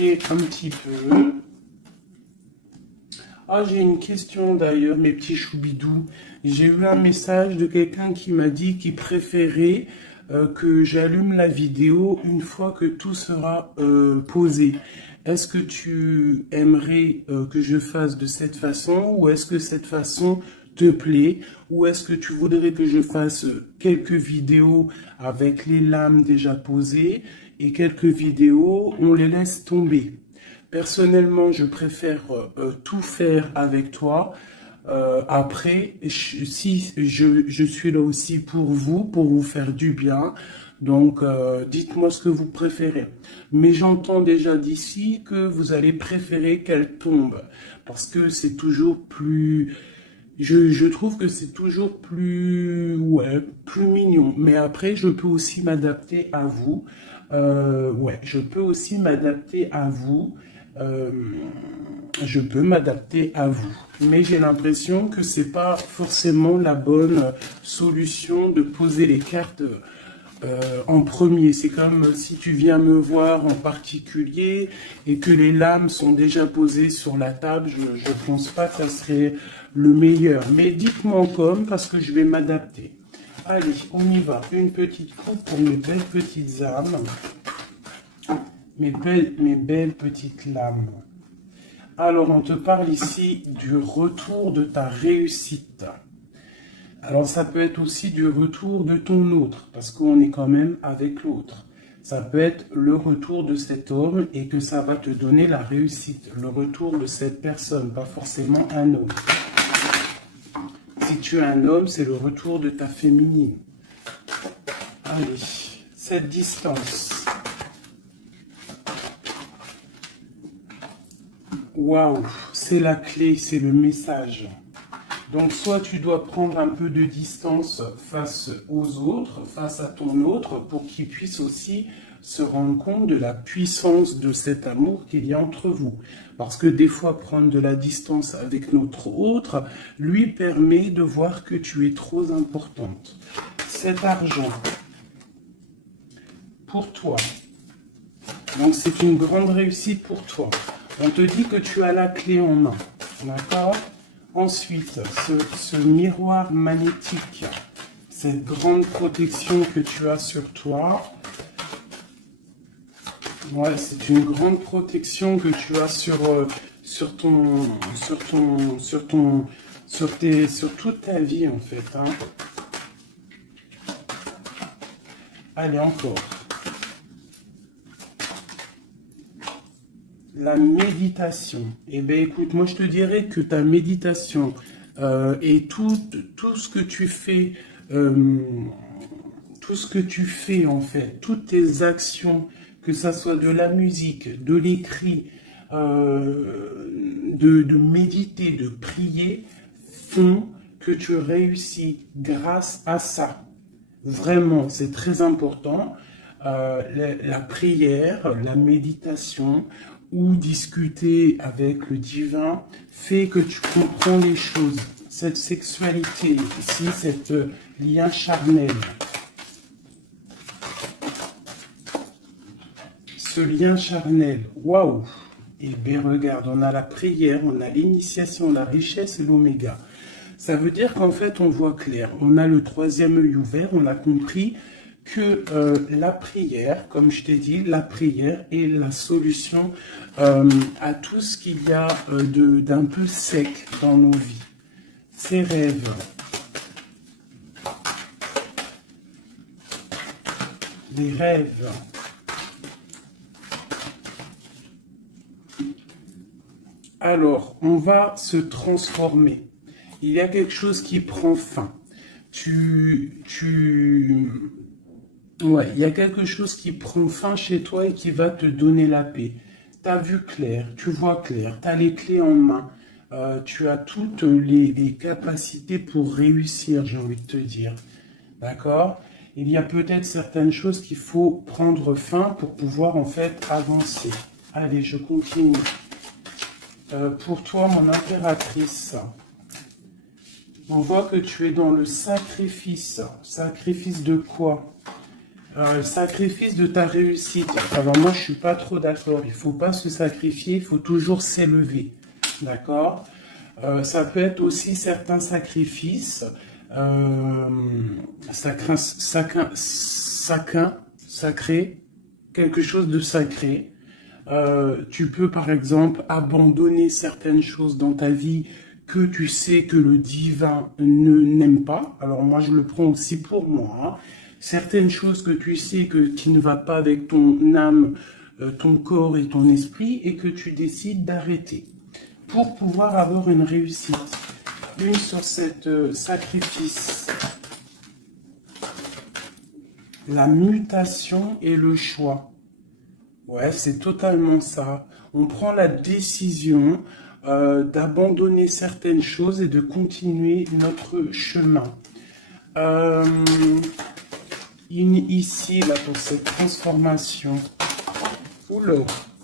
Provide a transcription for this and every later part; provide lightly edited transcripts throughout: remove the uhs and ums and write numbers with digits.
étirer un petit peu. Ah, j'ai une question d'ailleurs, mes petits choubidous. J'ai eu un message de quelqu'un qui m'a dit qu'il préférait que j'allume la vidéo une fois que tout sera posé. Est-ce que tu aimerais que je fasse de cette façon ou est-ce que cette façon te plaît ou est-ce que tu voudrais que je fasse quelques vidéos avec les lames déjà posées et quelques vidéos, on les laisse tomber? Personnellement, je préfère tout faire avec toi. Après, si je suis là aussi pour vous faire du bien. Donc, dites-moi ce que vous préférez. Mais j'entends déjà d'ici que vous allez préférer qu'elle tombe. Parce que c'est toujours plus... Je trouve que c'est toujours plus... Ouais, plus mignon. Mais après, je peux aussi m'adapter à vous. Ouais, je peux aussi m'adapter à vous. Euh, je peux m'adapter à vous. Mais j'ai l'impression que c'est pas forcément la bonne solution de poser les cartes en premier. C'est comme si tu viens me voir en particulier et que les lames sont déjà posées sur la table. Je ne pense pas que ça serait le meilleur. Mais dites-moi comme parce que je vais m'adapter. Allez, on y va. Une petite coupe pour mes belles petites âmes. Mes belles petites lames. Alors, on te parle ici du retour de ta réussite. Alors, ça peut être aussi du retour de ton autre, parce qu'on est quand même avec l'autre. Ça peut être le retour de cet homme et que ça va te donner la réussite. Le retour de cette personne, pas forcément un homme. Si tu es un homme, c'est le retour de ta féminine. Allez, cette distance. Waouh, c'est la clé, c'est le message. Donc, soit tu dois prendre un peu de distance face aux autres, face à ton autre, pour qu'il puisse aussi se rendre compte de la puissance de cet amour qu'il y a entre vous. Parce que des fois, prendre de la distance avec notre autre lui permet de voir que tu es trop importante. Cet argent, pour toi, donc c'est une grande réussite pour toi. On te dit que tu as la clé en main, d'accord? Ensuite, ce miroir magnétique, cette grande protection que tu as sur toi, ouais, c'est une grande protection que tu as sur toute ta vie en fait. Hein. Allez, encore. La méditation. Eh bien, écoute, moi, je te dirais que ta méditation et tout ce que tu fais, en fait, toutes tes actions, que ça soit de la musique, de l'écrit, de méditer, de prier, font que tu réussis grâce à ça. Vraiment, c'est très important. La prière, la méditation ou discuter avec le divin fait que tu comprends les choses. Cette sexualité ici, cet lien charnel. Ce lien charnel, waouh! Et bien regarde, on a la prière, on a l'initiation, la richesse et l'oméga. Ça veut dire qu'en fait, on voit clair. On a le troisième œil ouvert, on a compris que la prière, comme je t'ai dit, la prière est la solution à tout ce qu'il y a d'un peu sec dans nos vies. Ces rêves, les rêves, alors on va se transformer. Il y a quelque chose qui prend fin. Ouais, il y a quelque chose qui prend fin chez toi et qui va te donner la paix. Tu as vu clair, tu vois clair, tu as les clés en main, tu as toutes les capacités pour réussir, j'ai envie de te dire. D'accord? Il y a peut-être certaines choses qu'il faut prendre fin pour pouvoir en fait avancer. Allez, je continue. Pour toi, mon impératrice, on voit que tu es dans le sacrifice. Sacrifice de quoi? Le sacrifice de ta réussite. Alors moi, je suis pas trop d'accord. Il faut pas se sacrifier, il faut toujours s'élever. D'accord? Ça peut être aussi certains sacrifices. Sacré, quelque chose de sacré. Tu peux par exemple abandonner certaines choses dans ta vie que tu sais que le divin n'aime pas. Alors moi je le prends aussi pour moi, hein. Certaines choses que tu sais qui ne va pas avec ton âme, ton corps et ton esprit et que tu décides d'arrêter pour pouvoir avoir une réussite. Une sur cette sacrifice. La mutation et le choix. Ouais, c'est totalement ça. On prend la décision d'abandonner certaines choses et de continuer notre chemin. Ici, là, pour cette transformation. Oula,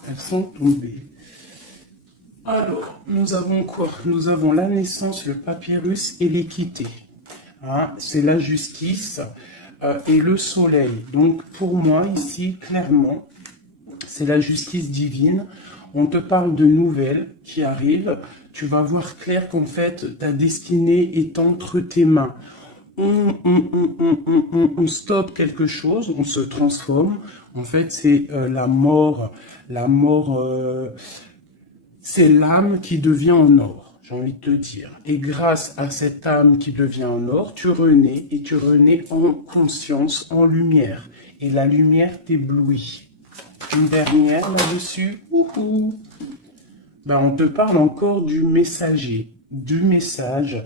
elles sont tombées. Alors, nous avons quoi? Nous avons la naissance, le papyrus et l'équité. Hein, c'est la justice et le soleil. Donc, pour moi, ici, clairement, c'est la justice divine. On te parle de nouvelles qui arrivent. Tu vas voir clair qu'en fait, ta destinée est entre tes mains. On stoppe quelque chose, on se transforme. En fait, c'est la mort. La mort, c'est l'âme qui devient en or, j'ai envie de te dire. Et grâce à cette âme qui devient en or, tu renais et tu renais en conscience, en lumière. Et la lumière t'éblouit. Une dernière là-dessus. Ben, on te parle encore du messager, du message,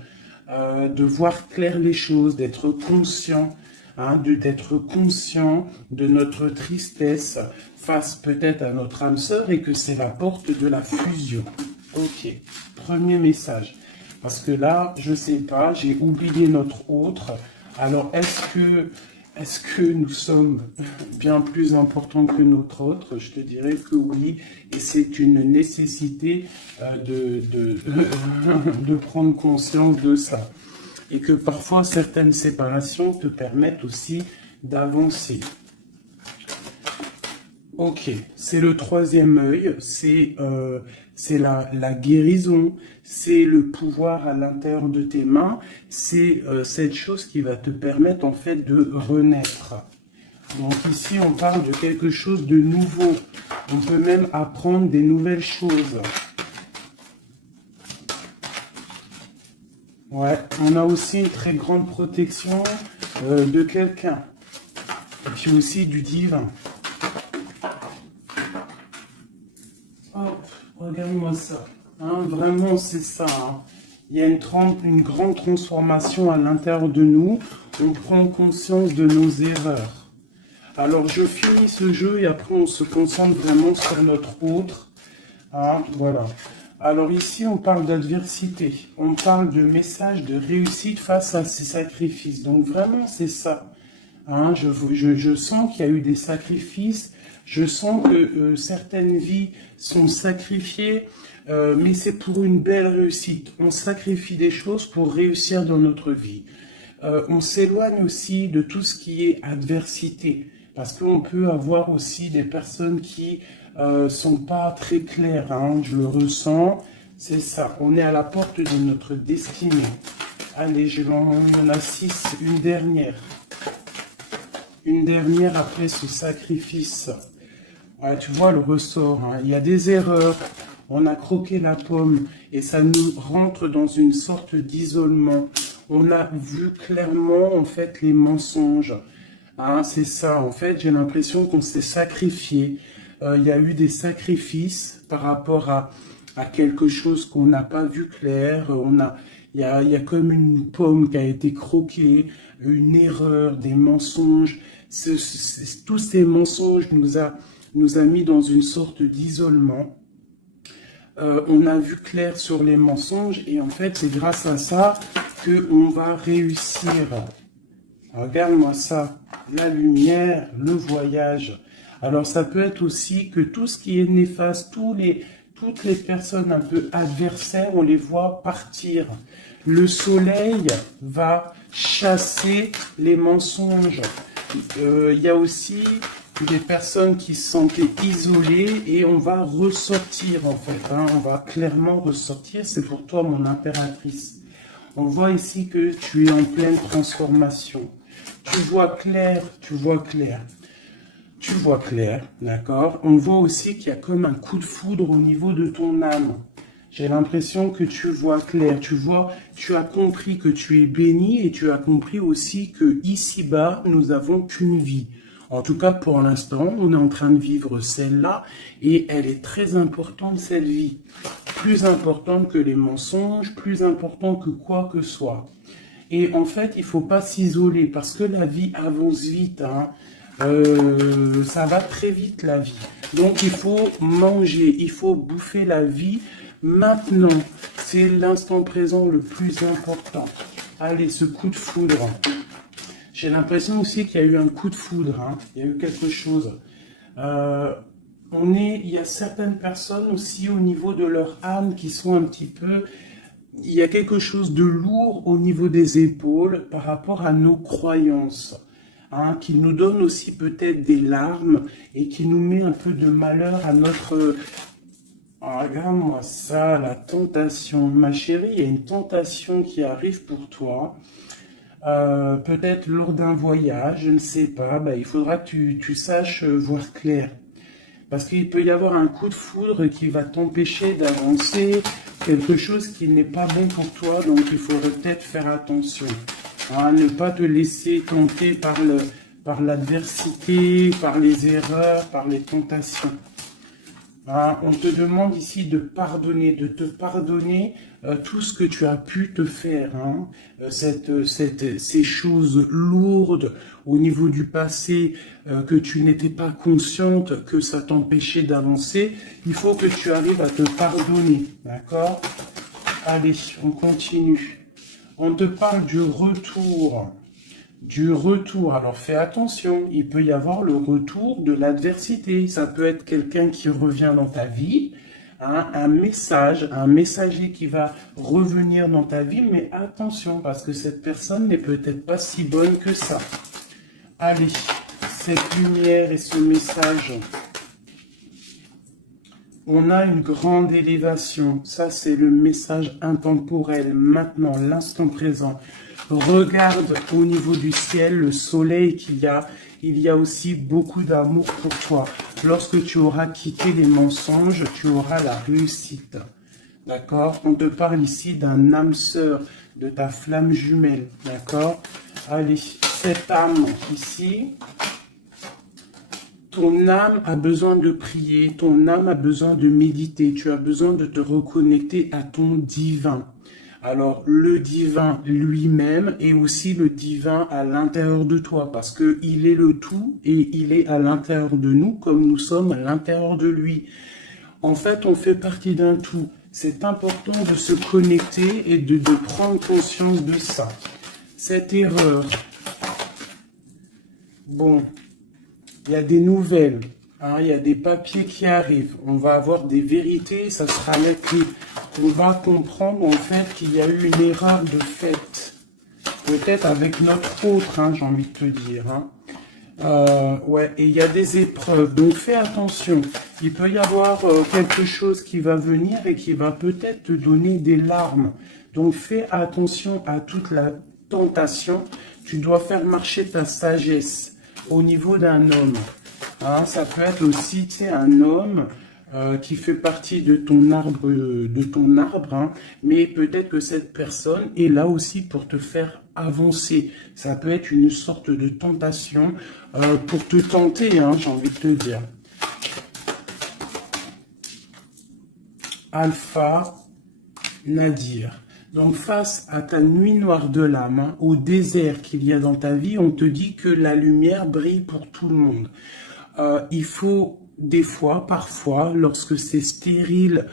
de voir clair les choses, d'être conscient, hein, d'être conscient de notre tristesse face peut-être à notre âme sœur et que c'est la porte de la fusion. Ok, premier message. Parce que là, je sais pas, j'ai oublié notre autre. Alors, est-ce que nous sommes bien plus importants que notre autre? Je te dirais que oui, et c'est une nécessité de prendre conscience de ça. Et que parfois, certaines séparations te permettent aussi d'avancer. Ok, c'est le troisième œil, c'est la guérison, c'est le pouvoir à l'intérieur de tes mains, c'est cette chose qui va te permettre en fait de renaître. Donc ici on parle de quelque chose de nouveau, on peut même apprendre des nouvelles choses. Ouais, on a aussi une très grande protection de quelqu'un, et puis aussi du divin. Hop, regarde-moi ça. Hein, vraiment, c'est ça. Hein. Il y a une grande transformation à l'intérieur de nous. On prend conscience de nos erreurs. Alors, je finis ce jeu et après, on se concentre vraiment sur notre autre. Hein, voilà. Alors ici, on parle d'adversité. On parle de message de réussite face à ces sacrifices. Donc, vraiment, c'est ça. Hein, je sens qu'il y a eu des sacrifices. Je sens que certaines vies sont sacrifiées, mais c'est pour une belle réussite. On sacrifie des choses pour réussir dans notre vie. On s'éloigne aussi de tout ce qui est adversité, parce qu'on peut avoir aussi des personnes qui sont pas très claires. Hein, je le ressens, c'est ça. On est à la porte de notre destinée. Allez, il y en a 6, une dernière. Une dernière après ce sacrifice. Ouais, tu vois le ressort, hein. Il y a des erreurs, on a croqué la pomme et ça nous rentre dans une sorte d'isolement. On a vu clairement en fait les mensonges. Hein, c'est ça, en fait j'ai l'impression qu'on s'est sacrifié. Il y a eu des sacrifices par rapport à quelque chose qu'on n'a pas vu clair. Il y a comme une pomme qui a été croquée, une erreur, des mensonges. Tous ces mensonges nous a mis dans une sorte d'isolement. On a vu clair sur les mensonges et en fait c'est grâce à ça qu'on va réussir. Regarde-moi ça, la lumière, le voyage. Alors ça peut être aussi que tout ce qui est néfaste, toutes les personnes un peu adversaires, on les voit partir. Le soleil va chasser les mensonges. Il y a aussi des personnes qui se sentaient isolées et on va ressortir en fait, hein, on va clairement ressortir. C'est pour toi mon impératrice. On voit ici que tu es en pleine transformation. Tu vois clair, tu vois clair. Tu vois clair, d'accord? On voit aussi qu'il y a comme un coup de foudre au niveau de ton âme. J'ai l'impression que tu vois clair, tu vois, tu as compris que tu es béni et tu as compris aussi que ici-bas, nous n'avons qu'une vie. En tout cas, pour l'instant, on est en train de vivre celle-là et elle est très importante, cette vie. Plus importante que les mensonges, plus importante que quoi que soit. Et en fait, il faut pas s'isoler parce que la vie avance vite, hein. Ça va très vite la vie. Donc il faut manger, il faut bouffer la vie maintenant. C'est l'instant présent le plus important. Allez, ce coup de foudre. J'ai l'impression aussi qu'il y a eu un coup de foudre, hein. Il y a eu quelque chose. Il y a certaines personnes aussi au niveau de leur âme qui sont un petit peu... Il y a quelque chose de lourd au niveau des épaules par rapport à nos croyances. Hein, qui nous donne aussi peut-être des larmes et qui nous met un peu de malheur à notre... Ah, regarde-moi ça, la tentation. Ma chérie, il y a une tentation qui arrive pour toi. Peut-être lors d'un voyage, je ne sais pas. Bah, il faudra que tu saches voir clair. Parce qu'il peut y avoir un coup de foudre qui va t'empêcher d'avancer, quelque chose qui n'est pas bon pour toi, donc il faudrait peut-être faire attention. Hein, ne pas te laisser tenter par l'adversité, par les erreurs, par les tentations. Hein, on te demande ici de te pardonner tout ce que tu as pu te faire. Hein, ces choses lourdes au niveau du passé que tu n'étais pas consciente, que ça t'empêchait d'avancer. Il faut que tu arrives à te pardonner. D'accord? Allez, on continue. On te parle du retour. Du retour. Alors fais attention, il peut y avoir le retour de l'adversité. Ça peut être quelqu'un qui revient dans ta vie, hein, un messager qui va revenir dans ta vie, mais attention, parce que cette personne n'est peut-être pas si bonne que ça. Allez, cette lumière et ce message... On a une grande élévation. Ça, c'est le message intemporel. Maintenant, l'instant présent. Regarde au niveau du ciel, le soleil qu'il y a. Il y a aussi beaucoup d'amour pour toi. Lorsque tu auras quitté les mensonges, tu auras la réussite. D'accord? On te parle ici d'un âme sœur, de ta flamme jumelle. D'accord? Allez, cette âme ici... Ton âme a besoin de prier, ton âme a besoin de méditer, tu as besoin de te reconnecter à ton divin. Alors, le divin lui-même et aussi le divin à l'intérieur de toi, parce qu'il est le tout et il est à l'intérieur de nous comme nous sommes à l'intérieur de lui. En fait, on fait partie d'un tout. C'est important de se connecter et de prendre conscience de ça. Cette erreur. Bon... Il y a des nouvelles, hein, il y a des papiers qui arrivent, on va avoir des vérités, ça sera écrit. On va comprendre en fait qu'il y a eu une erreur de fait. Peut-être avec notre autre, hein, j'ai envie de te dire. Hein. Ouais, et il y a des épreuves, donc fais attention. Il peut y avoir quelque chose qui va venir et qui va peut-être te donner des larmes. Donc fais attention à toute la tentation. Tu dois faire marcher ta sagesse. Au niveau d'un homme, hein, ça peut être aussi, tu sais, un homme qui fait partie de ton arbre, hein, mais peut-être que cette personne est là aussi pour te faire avancer. Ça peut être une sorte de tentation pour te tenter, hein, j'ai envie de te dire. Alpha Nadir. Donc face à ta nuit noire de l'âme, hein, au désert qu'il y a dans ta vie, on te dit que la lumière brille pour tout le monde. Il faut des fois, parfois, lorsque c'est stérile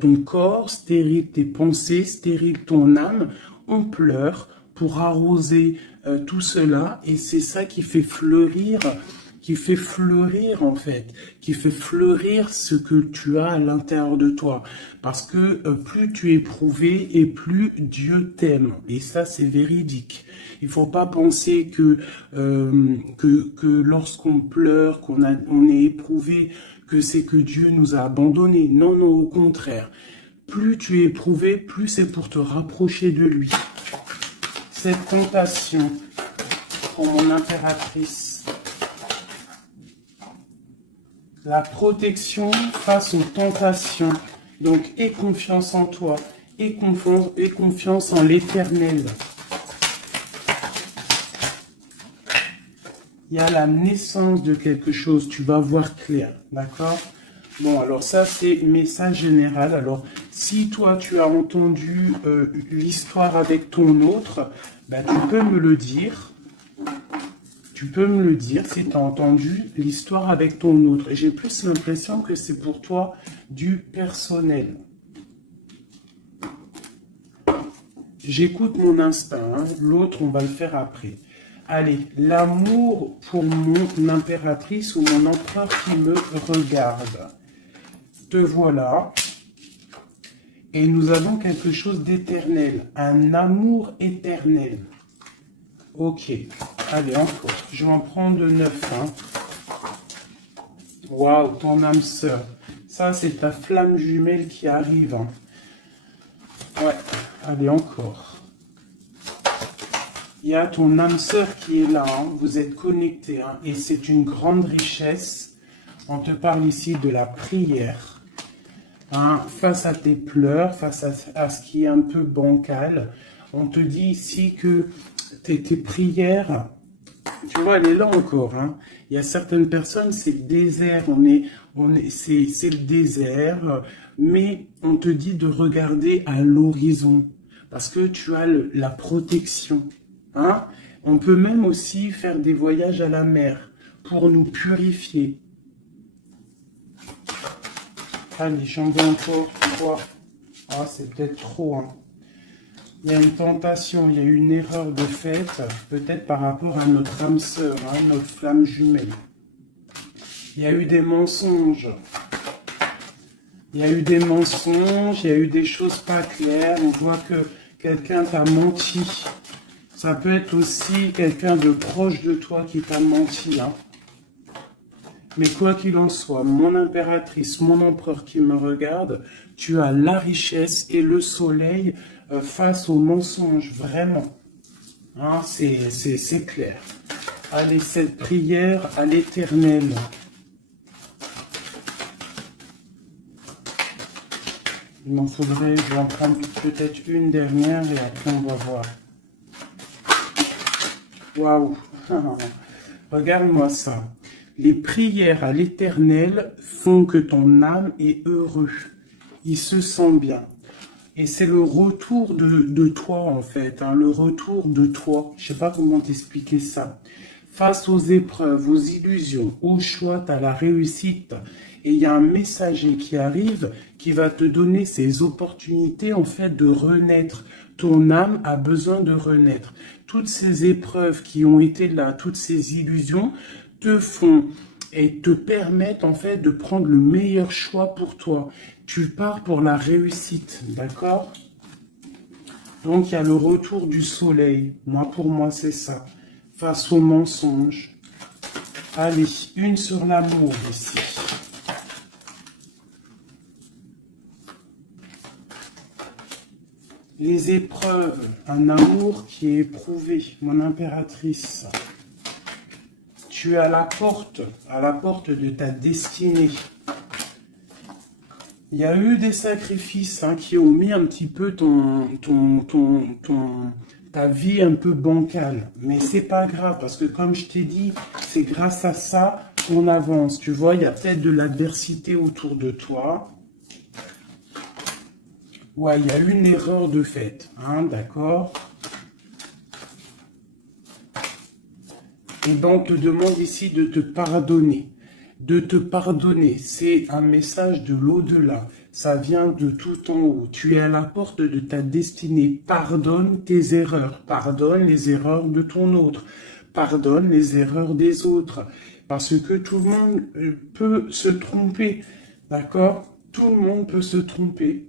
ton corps, stérile tes pensées, stérile ton âme, on pleure pour arroser tout cela et c'est ça qui fait fleurir qui fait fleurir en fait, qui fait fleurir ce que tu as à l'intérieur de toi. Parce que plus tu es éprouvé et plus Dieu t'aime. Et ça, c'est véridique. Il faut pas penser que lorsqu'on pleure, on est éprouvé, que c'est que Dieu nous a abandonnés. Non, non, au contraire. Plus tu es éprouvé, plus c'est pour te rapprocher de lui. Cette tentation, pour mon impératrice, la protection face aux tentations. Donc, aie confiance en toi, aie confiance en l'Éternel. Il y a la naissance de quelque chose, tu vas voir clair, d'accord? Bon, alors ça, c'est message général. Alors, si toi, tu as entendu l'histoire avec ton autre, ben, tu peux me le dire. Tu peux me le dire si tu as entendu l'histoire avec ton autre. Et j'ai plus l'impression que c'est pour toi du personnel. J'écoute mon instinct, hein. L'autre, on va le faire après. Allez, l'amour pour mon impératrice ou mon empereur qui me regarde. Te voilà. Et nous avons quelque chose d'éternel. Un amour éternel. Ok. Allez, encore. Je vais en prendre 9. Hein. Waouh, ton âme sœur. Ça, c'est ta flamme jumelle qui arrive. Hein. Ouais. Allez, encore. Il y a ton âme sœur qui est là, hein. Vous êtes connectés, hein. Et c'est une grande richesse. On te parle ici de la prière. Hein. Face à tes pleurs, face à ce qui est un peu bancal, on te dit ici que tes prières, tu vois, elle est là encore. Hein. Il y a certaines personnes, c'est le désert, c'est le désert, mais on te dit de regarder à l'horizon, parce que tu as la protection. Hein? On peut même aussi faire des voyages à la mer pour nous purifier. Allez, j'en veux encore 3. Ah, c'est peut-être trop. Hein. Il y a une tentation, il y a une erreur de fait, peut-être par rapport à notre âme sœur, hein, notre flamme jumelle. Il y a eu des mensonges. Il y a eu des mensonges, il y a eu des choses pas claires. On voit que quelqu'un t'a menti. Ça peut être aussi quelqu'un de proche de toi qui t'a menti. Hein. Mais quoi qu'il en soit, mon impératrice, mon empereur qui me regarde, tu as la richesse et le soleil face aux mensonges, vraiment. Hein, c'est clair. Allez, cette prière à l'Éternel. Il m'en faudrait, je vais en prendre peut-être une dernière et après on va voir. Waouh. Regarde-moi ça. Les prières à l'Éternel font que ton âme est heureux. Il se sent bien. Et c'est le retour de toi, en fait. Hein, le retour de toi. Je ne sais pas comment t'expliquer ça. Face aux épreuves, aux illusions, au choix, à la réussite. Et il y a un messager qui arrive qui va te donner ces opportunités, en fait, de renaître. Ton âme a besoin de renaître. Toutes ces épreuves qui ont été là, toutes ces illusions, te font et te permettent en fait de prendre le meilleur choix pour toi. Tu pars pour la réussite, d'accord? Donc il y a le retour du soleil. Pour moi c'est ça. Face aux mensonges. Allez, une sur l'amour ici. Les épreuves, un amour qui est éprouvé, mon impératrice. Tu es à la porte de ta destinée. Il y a eu des sacrifices qui ont mis un petit peu ta vie un peu bancale. Mais c'est pas grave, parce que comme je t'ai dit, c'est grâce à ça qu'on avance. Tu vois, il y a peut-être de l'adversité autour de toi. Ouais, il y a eu une erreur de fait, d'accord? Et donc, on te demande ici de te pardonner. De te pardonner, c'est un message de l'au-delà. Ça vient de tout en haut. Tu es à la porte de ta destinée. Pardonne tes erreurs. Pardonne les erreurs de ton autre. Pardonne les erreurs des autres. Parce que tout le monde peut se tromper, d'accord? Tout le monde peut se tromper.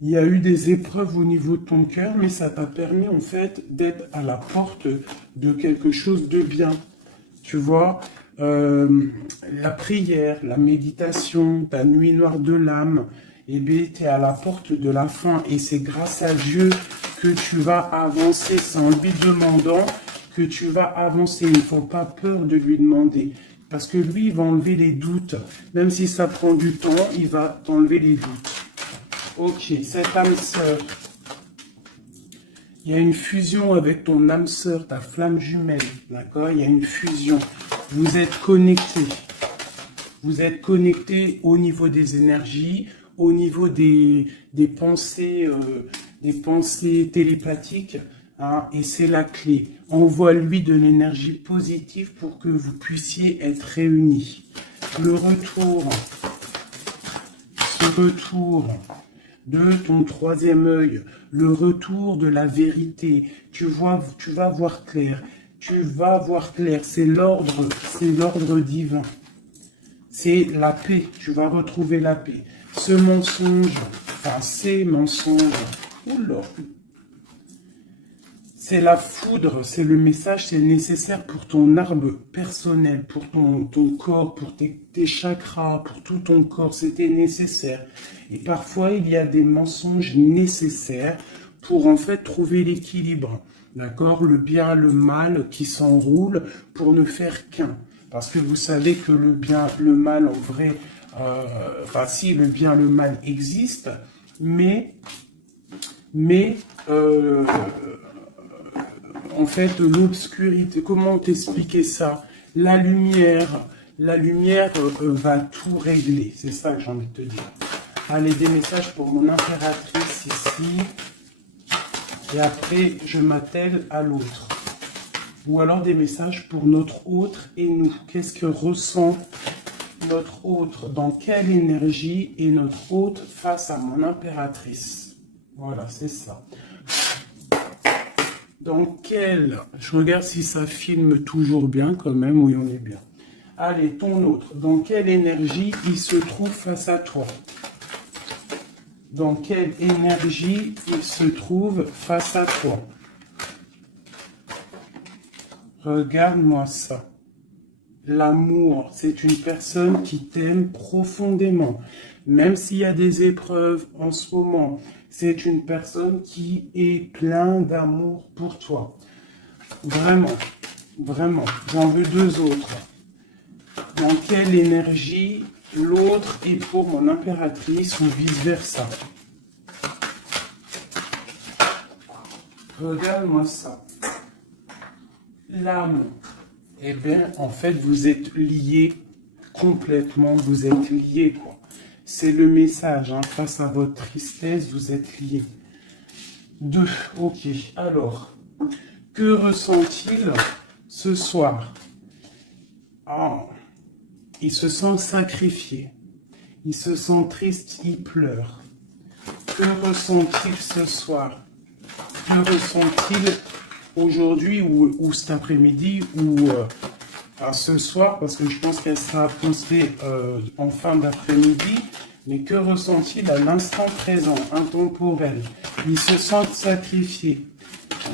Il y a eu des épreuves au niveau de ton cœur, mais ça t'a permis en fait d'être à la porte de quelque chose de bien. Tu vois, la prière, la méditation, ta nuit noire de l'âme, eh bien, tu es à la porte de la fin. Et c'est grâce à Dieu que tu vas avancer. C'est en lui demandant que tu vas avancer. Il ne faut pas peur de lui demander. Parce que lui, il va enlever les doutes. Même si ça prend du temps, il va t'enlever les doutes. Ok, cette âme sœur. Il y a une fusion avec ton âme sœur, ta flamme jumelle. D'accord? Il y a une fusion. Vous êtes connectés. Vous êtes connectés au niveau des énergies, au niveau des pensées télépathiques. Hein, et c'est la clé. Envoie-lui de l'énergie positive pour que vous puissiez être réunis. Le retour, ce retour de ton troisième œil, le retour de la vérité. Tu vas voir clair. Tu vas voir clair. C'est l'ordre divin. C'est la paix. Tu vas retrouver la paix. Ce mensonge, enfin ces mensonges, oula, c'est la foudre, c'est le message, c'est nécessaire pour ton arbre personnel, pour ton corps, pour tes chakras, pour tout ton corps, c'était nécessaire. Et parfois, il y a des mensonges nécessaires pour en fait trouver l'équilibre. D'accord? Le bien, le mal qui s'enroule pour ne faire qu'un. Parce que vous savez que le bien, le mal en vrai, enfin si le bien, le mal existe, mais en fait, l'obscurité, comment t'expliquer ça? La lumière va tout régler. C'est ça que j'ai envie de te dire. Allez, des messages pour mon impératrice ici. Et après, je m'attelle à l'autre. Ou alors des messages pour notre autre et nous. Qu'est-ce que ressent notre autre? Dans quelle énergie est notre autre face à mon impératrice? Voilà, c'est ça. Dans quel... Je regarde si ça filme toujours bien quand même. Oui, on est bien. Allez, ton autre. Dans quelle énergie il se trouve face à toi? Dans quelle énergie il se trouve face à toi? Regarde-moi ça. L'amour, c'est une personne qui t'aime profondément. Même s'il y a des épreuves en ce moment, c'est une personne qui est plein d'amour pour toi. Vraiment, vraiment. J'en veux deux autres. Dans quelle énergie l'autre est pour mon impératrice ou vice-versa? Regarde-moi ça. L'âme. Eh bien, en fait, vous êtes liés complètement. Vous êtes liés, quoi. C'est le message. Hein. Face à votre tristesse, vous êtes liés. 2. Ok. Alors, que ressent-il ce soir? Ah, il se sent sacrifié. Il se sent triste, il pleure. Que ressent-il ce soir? Que ressent-il aujourd'hui ou cet après-midi ou ce soir, parce que je pense qu'elle sera postée en fin d'après-midi, mais que ressent-il à l'instant présent, intemporel? Il se sent sacrifié,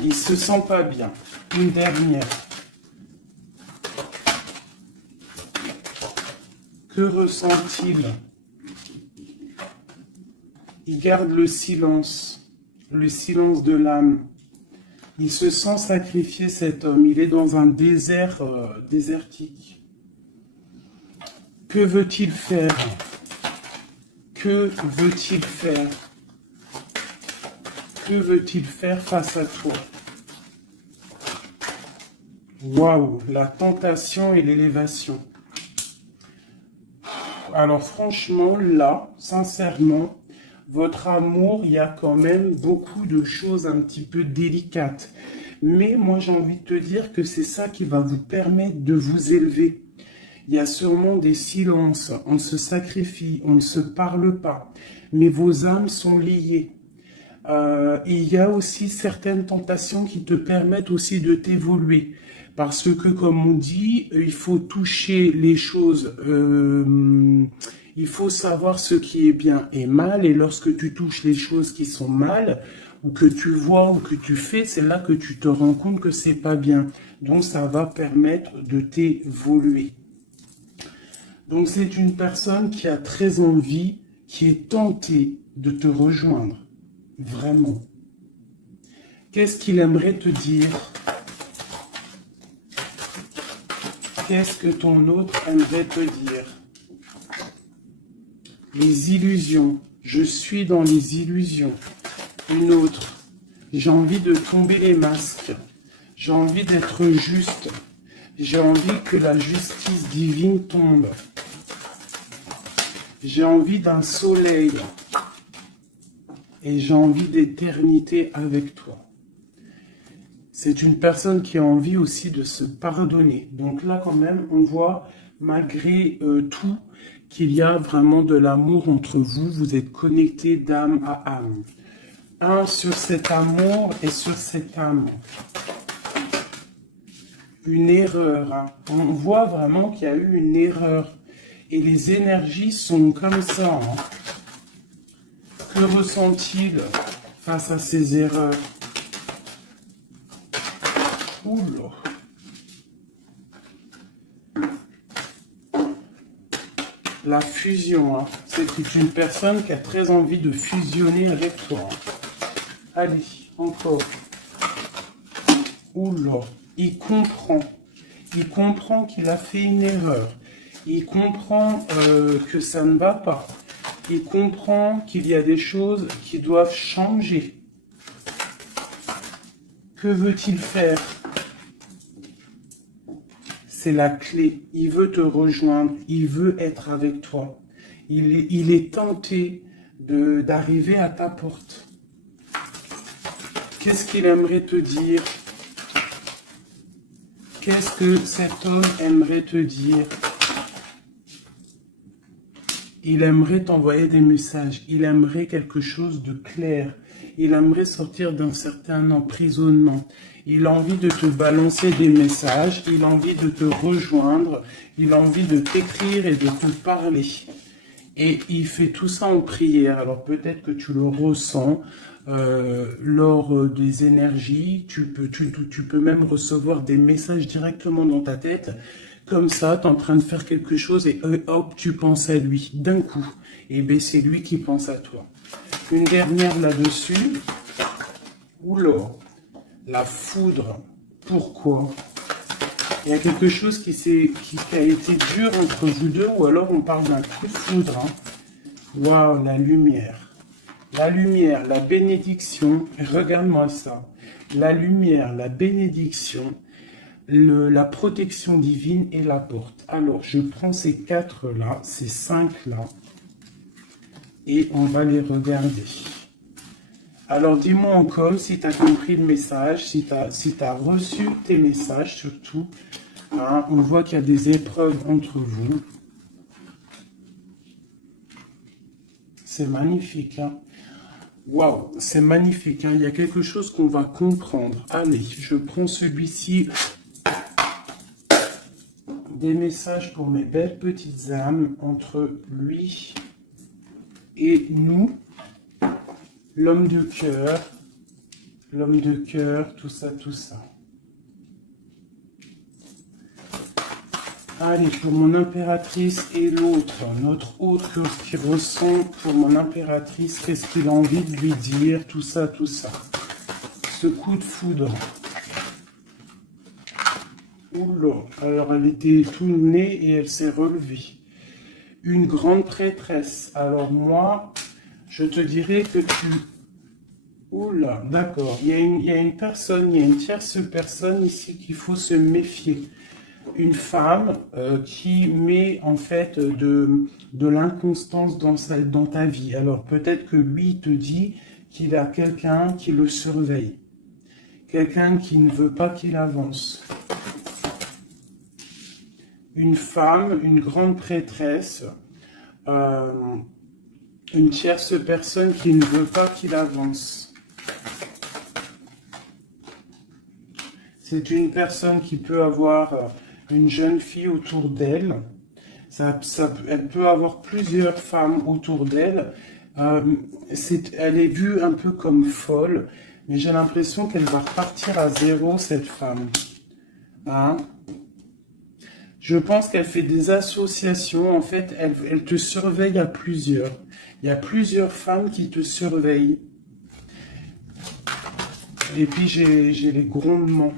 il se sent pas bien. Une dernière. Que ressent-il? Il garde le silence de l'âme. Il se sent sacrifié, cet homme. Il est dans un désert désertique. Que veut-il faire? Que veut-il faire? Que veut-il faire face à toi? Waouh, la tentation et l'élévation. Alors franchement, là, sincèrement, votre amour, il y a quand même beaucoup de choses un petit peu délicates. Mais moi, j'ai envie de te dire que c'est ça qui va vous permettre de vous élever. Il y a sûrement des silences, on se sacrifie, on ne se parle pas. Mais vos âmes sont liées. Il y a aussi certaines tentations qui te permettent aussi de t'évoluer. Parce que, comme on dit, il faut toucher les choses, il faut savoir ce qui est bien et mal, et lorsque tu touches les choses qui sont mal, ou que tu vois, ou que tu fais, c'est là que tu te rends compte que c'est pas bien. Donc, ça va permettre de t'évoluer. Donc, c'est une personne qui a très envie, qui est tentée de te rejoindre. Vraiment. Qu'est-ce qu'il aimerait te dire? Qu'est-ce que ton autre aimerait te dire? Les illusions. Je suis dans les illusions. Une autre. J'ai envie de tomber les masques. J'ai envie d'être juste. J'ai envie que la justice divine tombe. J'ai envie d'un soleil. Et j'ai envie d'éternité avec toi. C'est une personne qui a envie aussi de se pardonner. Donc là, quand même, on voit, malgré tout, qu'il y a vraiment de l'amour entre vous. Vous êtes connectés d'âme à âme. Un sur cet amour et sur cette âme. Une erreur. Hein. On voit vraiment qu'il y a eu une erreur. Et les énergies sont comme ça. Hein. Que ressent-il face à ces erreurs? Oula. La fusion, hein. C'est une personne qui a très envie de fusionner avec toi. Allez, encore. Oula. Il comprend qu'il a fait une erreur. Il comprend que ça ne va pas. Il comprend qu'il y a des choses qui doivent changer. Que veut-il faire? C'est la clé. Il veut te rejoindre. Il veut être avec toi. Il est tenté d'arriver à ta porte. Qu'est-ce qu'il aimerait te dire? Qu'est-ce que cet homme aimerait te dire? Il aimerait t'envoyer des messages. Il aimerait quelque chose de clair. Il aimerait sortir d'un certain emprisonnement. Il a envie de te balancer des messages. Il a envie de te rejoindre. Il a envie de t'écrire et de te parler. Et il fait tout ça en prière. Alors peut-être que tu le ressens lors des énergies. Tu peux même recevoir des messages directement dans ta tête. Comme ça, tu es en train de faire quelque chose et hop, tu penses à lui d'un coup. Et bien, c'est lui qui pense à toi. Une dernière là-dessus. Oula, la foudre. Pourquoi? Il y a quelque chose qui a été dur entre vous deux, ou alors on parle d'un coup de foudre. Hein. Waouh, la lumière. La lumière, la bénédiction. Regarde-moi ça. La lumière, la bénédiction. La protection divine et la porte. Alors, je prends ces 4 là, ces 5 là, et on va les regarder. Alors, dis-moi encore si tu as compris le message, si tu as reçu tes messages surtout. Hein, on voit qu'il y a des épreuves entre vous. C'est magnifique. Hein? Waouh, c'est magnifique. Hein? Il y a quelque chose qu'on va comprendre. Allez, je prends celui-ci. Des messages pour mes belles petites âmes entre lui et nous, l'homme de cœur, tout ça, tout ça. Allez, pour mon impératrice et l'autre, notre autre qui ressent pour mon impératrice, qu'est-ce qu'il a envie de lui dire, tout ça, tout ça. Ce coup de foudre. Oula, alors elle était tout née et elle s'est relevée. Une grande prêtresse. Alors moi, je te dirais que tu... Oula, d'accord. Il y a une personne, il y a une tierce personne ici qu'il faut se méfier. Une femme qui met en fait de l'inconstance dans ta vie. Alors peut-être que lui te dit qu'il a quelqu'un qui le surveille. Quelqu'un qui ne veut pas qu'il avance. Une femme, une grande prêtresse, une tierce personne qui ne veut pas qu'il avance. C'est une personne qui peut avoir une jeune fille autour d'elle. Elle peut avoir plusieurs femmes autour d'elle. Elle est vue un peu comme folle, mais j'ai l'impression qu'elle va repartir à zéro, cette femme. Hein? Je pense qu'elle fait des associations. En fait, elle te surveille à plusieurs. Il y a plusieurs femmes qui te surveillent. Et puis, j'ai les grondements.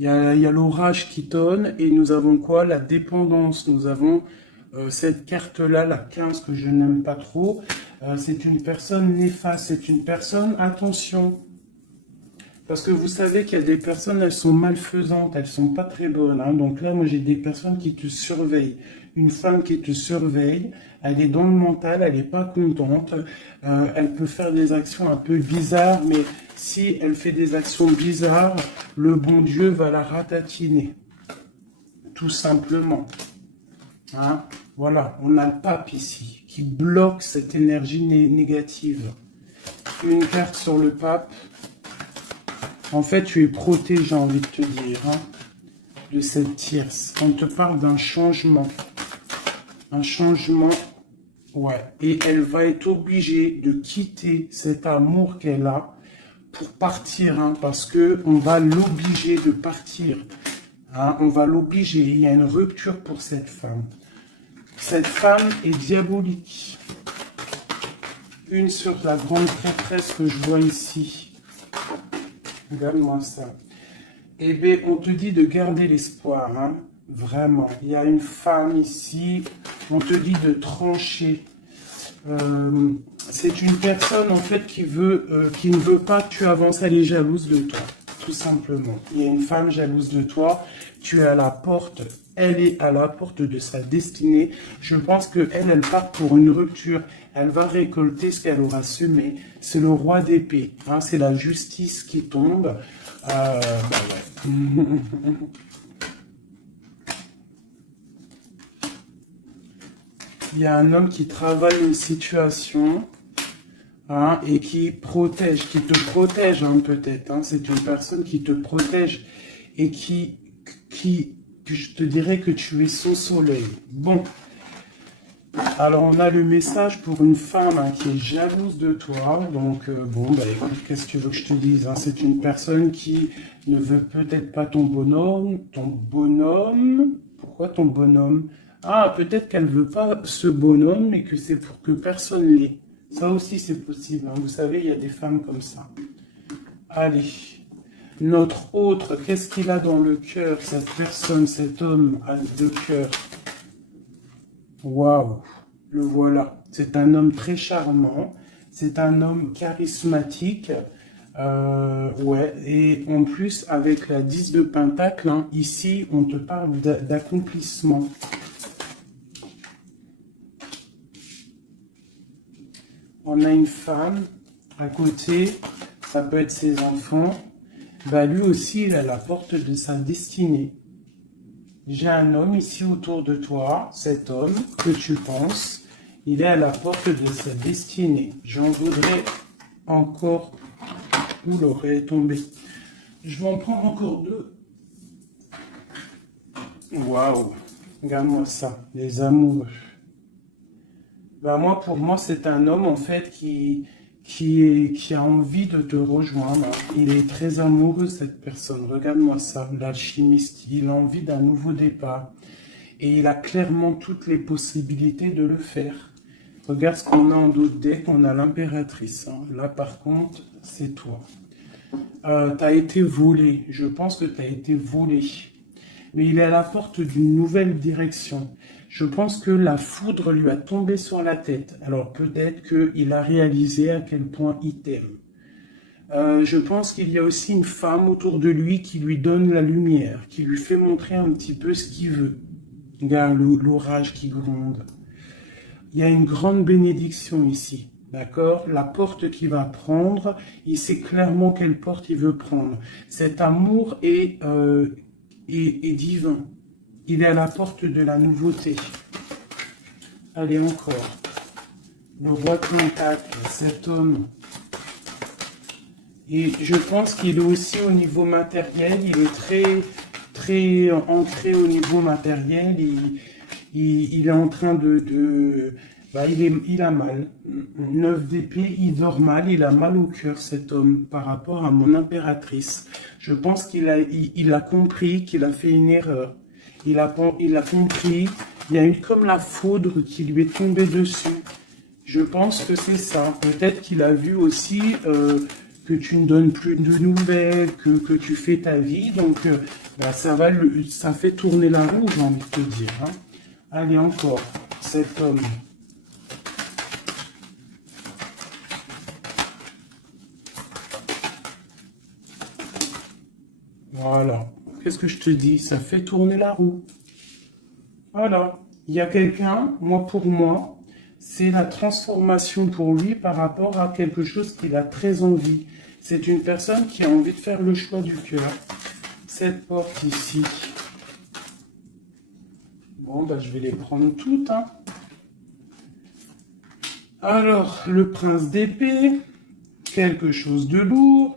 Il y a l'orage qui tonne. Et nous avons quoi? La dépendance. Nous avons cette carte-là, la 15, que je n'aime pas trop. C'est une personne néfaste. C'est une personne, attention. Parce que vous savez qu'il y a des personnes, elles sont malfaisantes, elles sont pas très bonnes. Hein. Donc là, moi, j'ai des personnes qui te surveillent. Une femme qui te surveille, elle est dans le mental, elle n'est pas contente. Elle peut faire des actions un peu bizarres, mais si elle fait des actions bizarres, le bon Dieu va la ratatiner. Tout simplement. Hein. Voilà, on a le pape ici, qui bloque cette énergie négative. Une carte sur le pape. En fait, tu es protégé, j'ai envie de te dire, hein, de cette tierce. On te parle d'un changement. Un changement, ouais. Et elle va être obligée de quitter cet amour qu'elle a pour partir, hein, parce que on va l'obliger de partir. Hein, on va l'obliger. Il y a une rupture pour cette femme. Cette femme est diabolique. Une sur la grande prêtresse que je vois ici. Regarde-moi ça. Eh bien, on te dit de garder l'espoir, hein. Vraiment. Il y a une femme ici. On te dit de trancher. C'est une personne, en fait, qui ne veut pas que tu avances. Elle est jalouse de toi, tout simplement. Il y a une femme jalouse de toi. Tu es à la porte. Elle est à la porte de sa destinée. Je pense qu'elle part pour une rupture. Elle va récolter ce qu'elle aura semé. C'est le roi d'épée. Hein, c'est la justice qui tombe. Ouais. Il y a un homme qui travaille une situation, hein, et qui te protège, hein, peut-être. Hein. C'est une personne qui te protège et je te dirais que tu es son soleil. Bon. Alors, on a le message pour une femme, hein, qui est jalouse de toi. Donc, bon, bah écoute, qu'est-ce que tu veux que je te dise, hein? C'est une personne qui ne veut peut-être pas ton bonhomme. Ton bonhomme? Pourquoi ton bonhomme? Ah, peut-être qu'elle ne veut pas ce bonhomme, mais que c'est pour que personne l'ait. Ça aussi, c'est possible. Hein. Vous savez, il y a des femmes comme ça. Allez. Notre autre, qu'est-ce qu'il a dans le cœur, cette personne, cet homme de cœur? Waouh, le voilà. C'est un homme très charmant. C'est un homme charismatique. Ouais, et en plus, avec la 10 de Pentacle, hein, ici, on te parle d'accomplissement. On a une femme à côté, ça peut être ses enfants. Bah, lui aussi, il est à la porte de sa destinée. J'ai un homme ici autour de toi, cet homme que tu penses, il est à la porte de sa destinée. J'en voudrais encore. Où l'aurait tombé? Je vais en prendre encore deux. Waouh, regarde-moi ça, les amoureux. Bah moi, pour moi, c'est un homme en fait qui a envie de te rejoindre. Il est très amoureux, cette personne. Regarde-moi ça, l'alchimiste. Il a envie d'un nouveau départ. Et il a clairement toutes les possibilités de le faire. Regarde ce qu'on a en d'autres decks. On a l'impératrice. Hein. Là, par contre, c'est toi. Tu as été volé. Je pense que tu as été volé. Mais il est à la porte d'une nouvelle direction. Je pense que la foudre lui a tombé sur la tête. Alors peut-être qu'il a réalisé à quel point il t'aime. Je pense qu'il y a aussi une femme autour de lui qui lui donne la lumière, qui lui fait montrer un petit peu ce qu'il veut. Regarde l'orage qui gronde. Il y a une grande bénédiction ici. D'accord? La porte qu'il va prendre, il sait clairement quelle porte il veut prendre. Cet amour est divin. Il est à la porte de la nouveauté. Allez, encore. Le roi de Pentacle, cet homme. Et je pense qu'il est aussi au niveau matériel, il est très ancré au niveau matériel. Il est en train bah, il a mal. 9 d'épée, il dort mal, il a mal au cœur, cet homme, par rapport à mon impératrice. Je pense il a compris qu'il a fait une erreur. Il a compris, il y a eu comme la foudre qui lui est tombée dessus. Je pense que c'est ça. Peut-être qu'il a vu aussi que tu ne donnes plus de nouvelles, que tu fais ta vie. Donc, bah, ça fait tourner la roue, j'ai envie de te dire. Hein. Allez, encore, cet homme. Voilà. Qu'est-ce que je te dis? Ça fait tourner la roue. Voilà. Il y a quelqu'un, pour moi, c'est la transformation pour lui par rapport à quelque chose qu'il a très envie. C'est une personne qui a envie de faire le choix du cœur. Cette porte ici. Bon, bah, je vais les prendre toutes. Hein. Alors, le prince d'épée, quelque chose de lourd,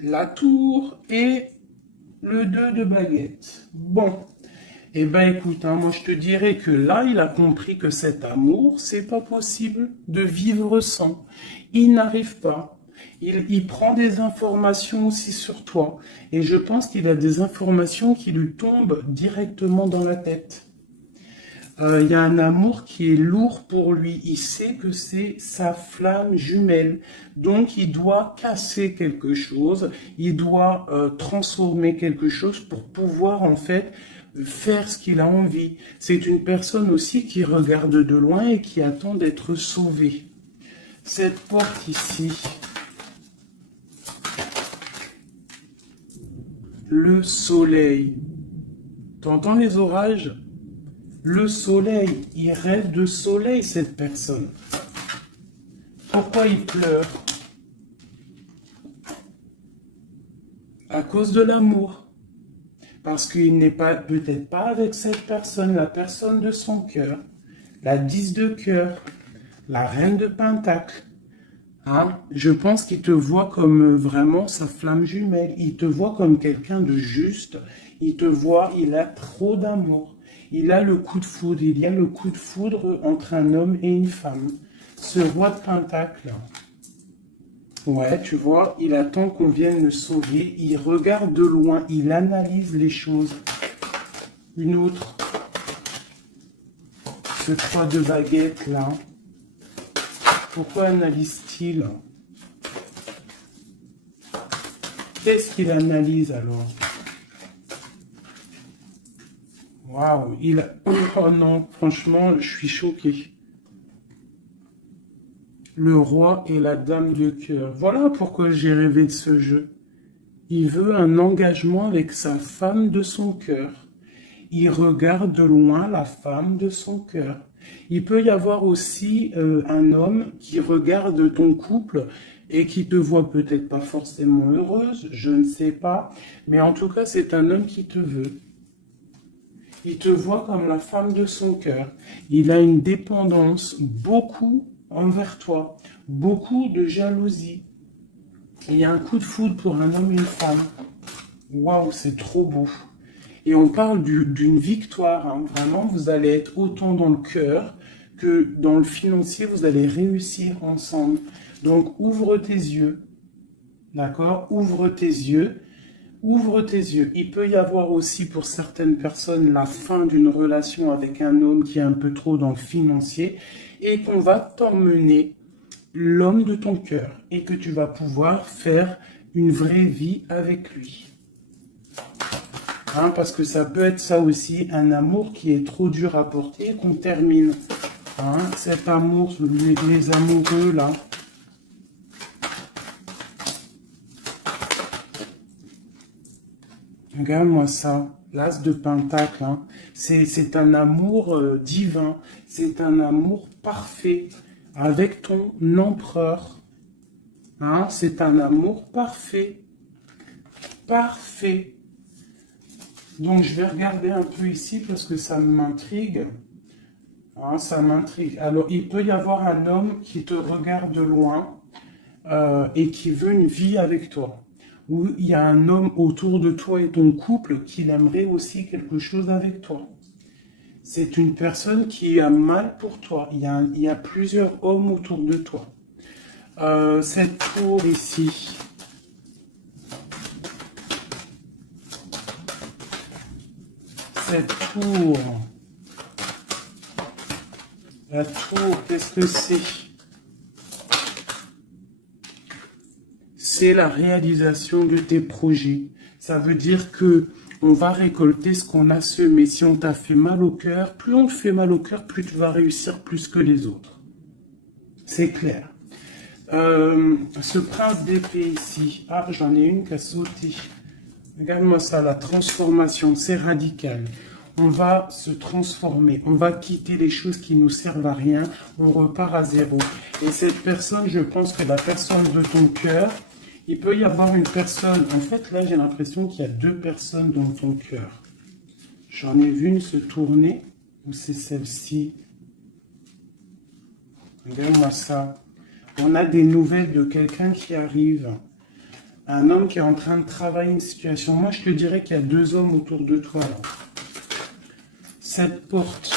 la tour et le 2 de baguette. Bon, eh ben écoute, hein, moi je te dirais que là, il a compris que cet amour, c'est pas possible de vivre sans. Il n'arrive pas. Il prend des informations aussi sur toi. Et je pense qu'il a des informations qui lui tombent directement dans la tête. Il y a un amour qui est lourd pour lui. Il sait que c'est sa flamme jumelle. Donc, il doit casser quelque chose. Il doit transformer quelque chose pour pouvoir, en fait, faire ce qu'il a envie. C'est une personne aussi qui regarde de loin et qui attend d'être sauvée. Cette porte ici. Le soleil. T'entends les orages ? Le soleil, il rêve de soleil, cette personne. Pourquoi il pleure? À cause de l'amour. Parce qu'il n'est pas, peut-être pas avec cette personne, la personne de son cœur. La 10 de cœur. La reine de pentacle. Hein? Je pense qu'il te voit comme vraiment sa flamme jumelle. Il te voit comme quelqu'un de juste. Il te voit, il a trop d'amour. Il a le coup de foudre, il y a le coup de foudre entre un homme et une femme. Ce roi de pentacle, ouais, tu vois, il attend qu'on vienne le sauver, il regarde de loin, il analyse les choses. Une autre, ce 3 de baguette là, pourquoi analyse-t-il? Qu'est-ce qu'il analyse alors? Waouh, oh non, franchement, je suis choqué. Le roi et la dame de cœur. Voilà pourquoi j'ai rêvé de ce jeu. Il veut un engagement avec sa femme de son cœur. Il regarde de loin la femme de son cœur. Il peut y avoir aussi un homme qui regarde ton couple et qui te voit peut-être pas forcément heureuse, je ne sais pas, mais en tout cas, c'est un homme qui te veut. Il te voit comme la femme de son cœur. Il a une dépendance beaucoup envers toi. Beaucoup de jalousie. Il y a un coup de foudre pour un homme et une femme. Waouh, c'est trop beau. Et on parle d'une victoire. Hein. Vraiment, vous allez être autant dans le cœur que dans le financier. Vous allez réussir ensemble. Donc, ouvre tes yeux. D'accord? Ouvre tes yeux. Ouvre tes yeux. Il peut y avoir aussi pour certaines personnes la fin d'une relation avec un homme qui est un peu trop dans le financier et qu'on va t'emmener l'homme de ton cœur et que tu vas pouvoir faire une vraie vie avec lui. Hein, parce que ça peut être ça aussi, un amour qui est trop dur à porter qu'on termine. Hein, cet amour, les amoureux là. Regarde-moi ça, l'as de pentacle, hein. C'est un amour divin, c'est un amour parfait avec ton empereur. Hein, c'est un amour parfait, parfait. Donc je vais regarder un peu ici parce que ça m'intrigue. Hein, ça m'intrigue. Alors il peut y avoir un homme qui te regarde de loin. et qui veut une vie avec toi. Ou il y a un homme autour de toi et ton couple qui aimerait aussi quelque chose avec toi. C'est une personne qui a mal pour toi. Il y a plusieurs hommes autour de toi. Cette tour ici. Cette tour. La tour, qu'est-ce que c'est? C'est la réalisation de tes projets. Ça veut dire que on va récolter ce qu'on a semé. Si on t'a fait mal au cœur, plus on te fait mal au cœur, plus tu vas réussir plus que les autres. C'est clair. Ce prince d'épée ici. Ah, j'en ai une qui a sauté. Regarde-moi ça, la transformation, c'est radical. On va se transformer, on va quitter les choses qui nous servent à rien, on repart à zéro. Et cette personne, je pense que la personne de ton cœur, il peut y avoir une personne, en fait là j'ai l'impression qu'il y a deux personnes dans ton cœur. J'en ai vu une se tourner, ou c'est celle-ci. Regarde-moi ça. On a des nouvelles de quelqu'un qui arrive. Un homme qui est en train de travailler une situation. Moi, je te dirais qu'il y a deux hommes autour de toi, là. Cette porte.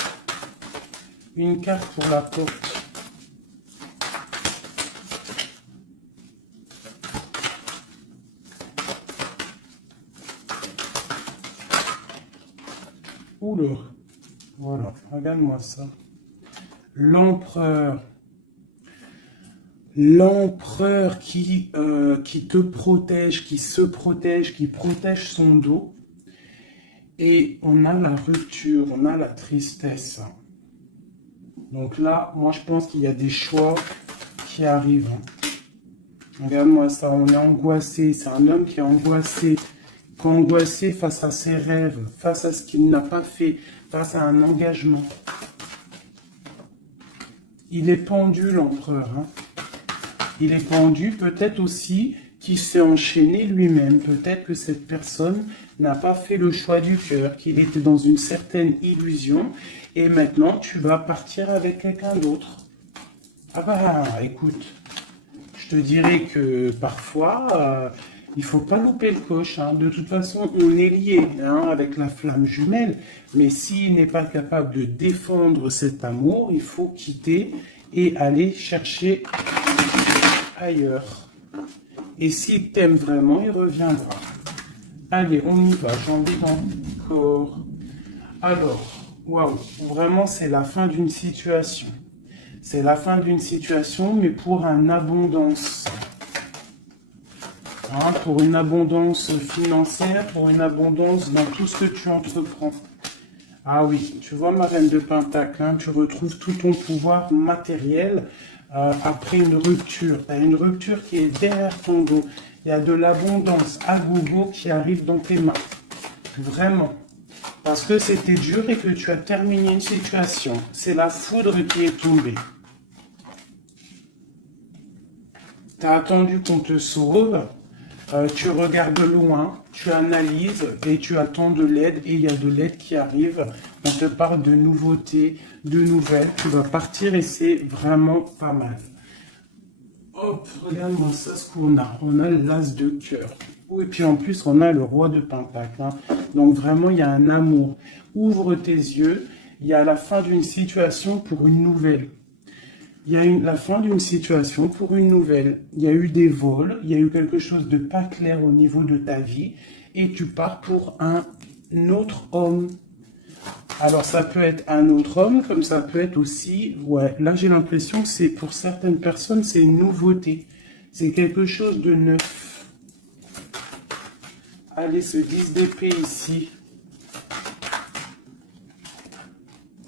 Une carte pour la porte. Oula. Voilà, regarde-moi ça. L'empereur. L'empereur qui te protège, qui se protège, qui protège son dos. Et on a la rupture, on a la tristesse. Donc là, moi je pense qu'il y a des choix qui arrivent. Regarde-moi ça, on est angoissé. C'est un homme qui est angoissé. Angoissé face à ses rêves, face à ce qu'il n'a pas fait, face à un engagement. Il est pendu, l'empereur. Il est pendu, peut-être aussi qu'il s'est enchaîné lui-même. Peut-être que cette personne n'a pas fait le choix du cœur, qu'il était dans une certaine illusion. Et maintenant, tu vas partir avec quelqu'un d'autre. Ah bah, écoute, je te dirais que parfois, il faut pas louper le coche. De toute façon, on est lié avec la flamme jumelle. Mais s'il n'est pas capable de défendre cet amour, il faut quitter et aller chercher ailleurs. Et s'il t'aime vraiment, il reviendra. Allez, on y va, j'ai envie encore. Alors, waouh, vraiment c'est la fin d'une situation. C'est la fin d'une situation, mais pour une abondance. Pour une abondance financière, pour une abondance dans tout ce que tu entreprends. Ah oui, tu vois ma reine de Pentacle, tu retrouves tout ton pouvoir matériel après une rupture. Tu as une rupture qui est derrière ton dos. Il y a de l'abondance à gogo qui arrive dans tes mains. Vraiment. Parce que c'était dur et que tu as terminé une situation. C'est la foudre qui est tombée. Tu as attendu qu'on te sauve. Tu regardes loin, tu analyses et tu attends de l'aide et il y a de l'aide qui arrive. On te parle de nouveautés, de nouvelles. Tu vas partir et c'est vraiment pas mal. Hop, regarde-moi ça ce qu'on a. On a l'as de cœur. Et puis en plus, on a le roi de Pentacle. Donc vraiment, il y a un amour. Ouvre tes yeux. Il y a la fin d'une situation pour une nouvelle. Il y a la fin d'une situation pour une nouvelle. Il y a eu des vols, il y a eu quelque chose de pas clair au niveau de ta vie et tu pars pour un autre homme. Alors ça peut être un autre homme, comme ça peut être aussi, ouais, là j'ai l'impression que c'est pour certaines personnes, c'est une nouveauté. C'est quelque chose de neuf. Allez, ce 10 d'épée ici.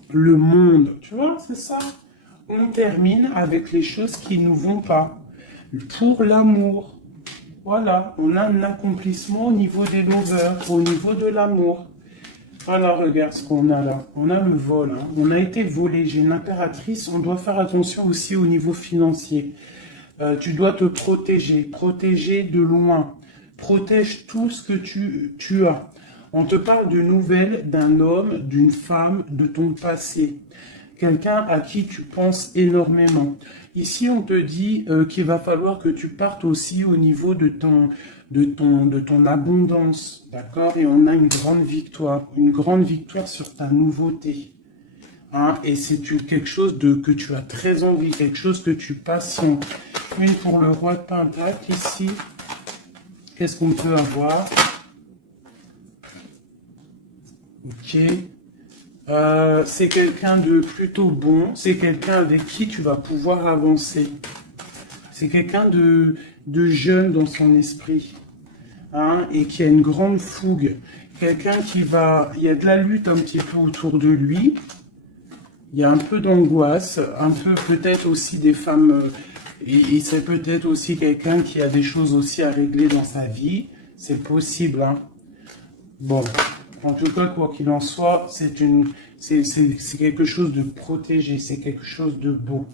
Le monde, tu vois, c'est ça. On termine avec les choses qui ne nous vont pas. Pour l'amour. Voilà, on a un accomplissement au niveau des lovers, au niveau de l'amour. Alors, regarde ce qu'on a là. On a le vol. On a été volé. J'ai une impératrice. On doit faire attention aussi au niveau financier. Tu dois te protéger. Protéger de loin. Protège tout ce que tu as. On te parle de nouvelles d'un homme, d'une femme, de ton passé. quelqu'un à qui tu penses énormément. Ici, on te dit qu'il va falloir que tu partes aussi au niveau de ton abondance, d'accord? Et on a une grande victoire sur ta nouveauté. Hein? Et c'est quelque chose que tu as très envie, quelque chose que tu patientes. Une pour le roi de Pentacle ici. Qu'est-ce qu'on peut avoir? Ok. C'est quelqu'un de plutôt bon. C'est quelqu'un avec qui tu vas pouvoir avancer. C'est quelqu'un de jeune dans son esprit. Hein, et qui a une grande fougue. Quelqu'un qui va... Il y a de la lutte un petit peu autour de lui. Il y a un peu d'angoisse. Un peu peut-être aussi des femmes... et c'est peut-être aussi quelqu'un qui a des choses aussi à régler dans sa vie. C'est possible. Hein. Bon, en tout cas, quoi qu'il en soit, c'est quelque chose de protégé. C'est quelque chose de beau.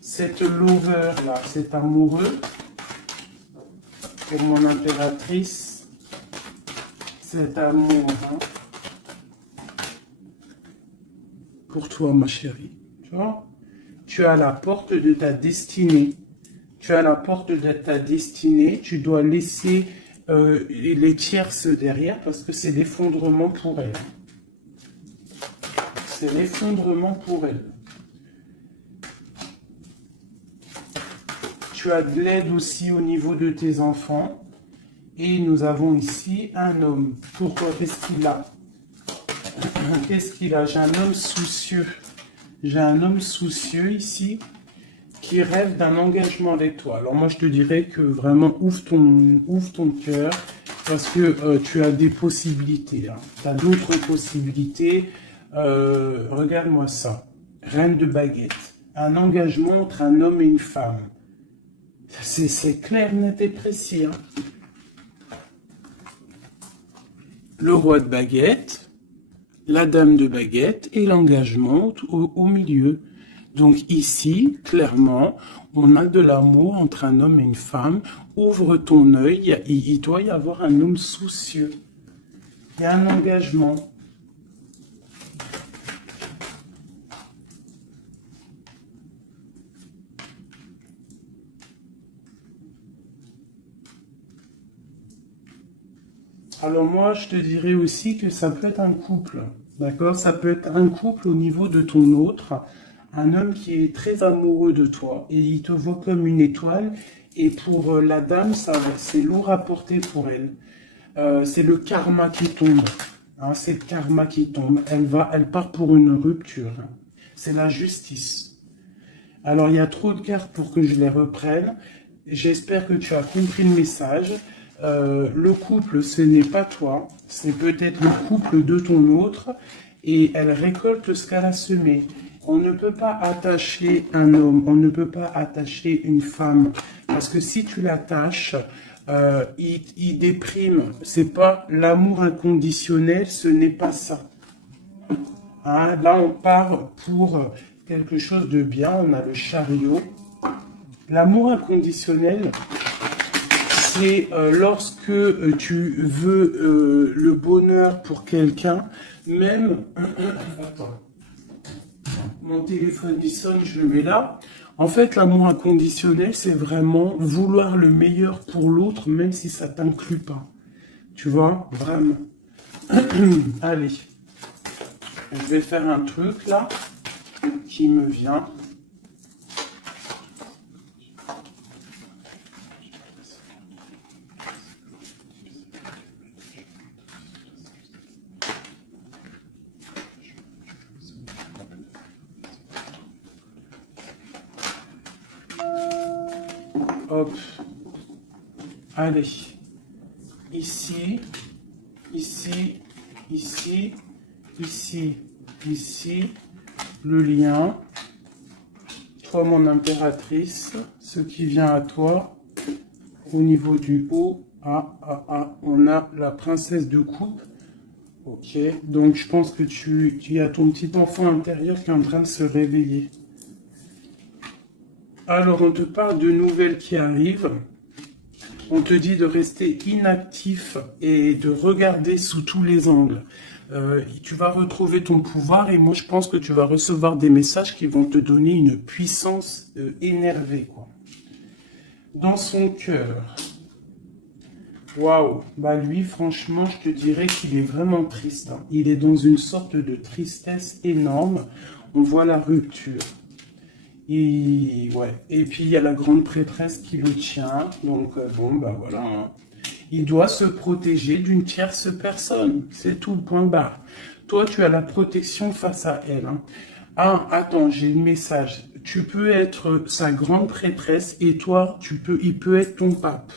Cette lover là, cet amoureux, pour mon impératrice, cet amour, hein, pour toi, ma chérie, tu vois, tu as la porte de ta destinée. Tu as la porte de ta destinée. Tu dois laisser les tierces derrière parce que c'est l'effondrement pour elle. C'est l'effondrement pour elle. Tu as de l'aide aussi au niveau de tes enfants. Et nous avons ici un homme. Pourquoi? Qu'est-ce qu'il a? Qu'est-ce qu'il a? J'ai un homme soucieux. J'ai un homme soucieux ici qui rêve d'un engagement avec toi. Alors moi, je te dirais que vraiment, ouvre ton cœur parce que tu as des possibilités. Hein. Tu as d'autres possibilités. Regarde-moi ça. Reine de baguette. Un engagement entre un homme et une femme. C'est clair, net et précis. Hein. Le roi de baguette, la dame de baguette et l'engagement au milieu. Donc ici, clairement, on a de l'amour entre un homme et une femme. Ouvre ton œil, il doit y avoir un homme soucieux. Il y a un engagement. Alors moi, je te dirais aussi que ça peut être un couple, d'accord? Ça peut être un couple au niveau de ton autre, un homme qui est très amoureux de toi et il te voit comme une étoile. Et pour la dame, c'est lourd à porter pour elle. C'est le karma qui tombe, hein, c'est le karma qui tombe. Elle part pour une rupture. C'est la justice. Alors il y a trop de cartes pour que je les reprenne. J'espère que tu as compris le message. Le couple, ce n'est pas toi, c'est peut-être le couple de ton autre et elle récolte ce qu'elle a semé. On ne peut pas attacher un homme, on ne peut pas attacher une femme parce que si tu l'attaches, il déprime. C'est pas l'amour inconditionnel, ce n'est pas ça. Hein, là, on part pour quelque chose de bien. On a le chariot. L'amour inconditionnel, c'est lorsque tu veux le bonheur pour quelqu'un, même... Attends. Mon téléphone il sonne, je le mets là. En fait, l'amour inconditionnel, c'est vraiment vouloir le meilleur pour l'autre, même si ça t'inclut pas. Tu vois, vraiment. Allez. Je vais faire un truc là, qui me vient. Hop. Allez. Ici, ici, ici, ici, ici. Le lien. Toi, mon impératrice. Ce qui vient à toi. Au niveau du haut. On a la princesse de coupe. Ok. Donc, je pense que tu as ton petit enfant intérieur qui est en train de se réveiller. Alors, on te parle de nouvelles qui arrivent. On te dit de rester inactif et de regarder sous tous les angles. Tu vas retrouver ton pouvoir et moi je pense que tu vas recevoir des messages qui vont te donner une puissance énervée, quoi. Dans son cœur, waouh, bah lui franchement je te dirais qu'il est vraiment triste, hein. Il est dans une sorte de tristesse énorme, on voit la rupture. Ouais. Et puis il y a la grande prêtresse qui le tient, donc bon bah voilà, hein. Il doit se protéger d'une tierce personne. C'est tout, point barre. Toi, tu as la protection face à elle, hein. Ah, attends, j'ai le message. Tu peux être sa grande prêtresse et toi, il peut être ton pape.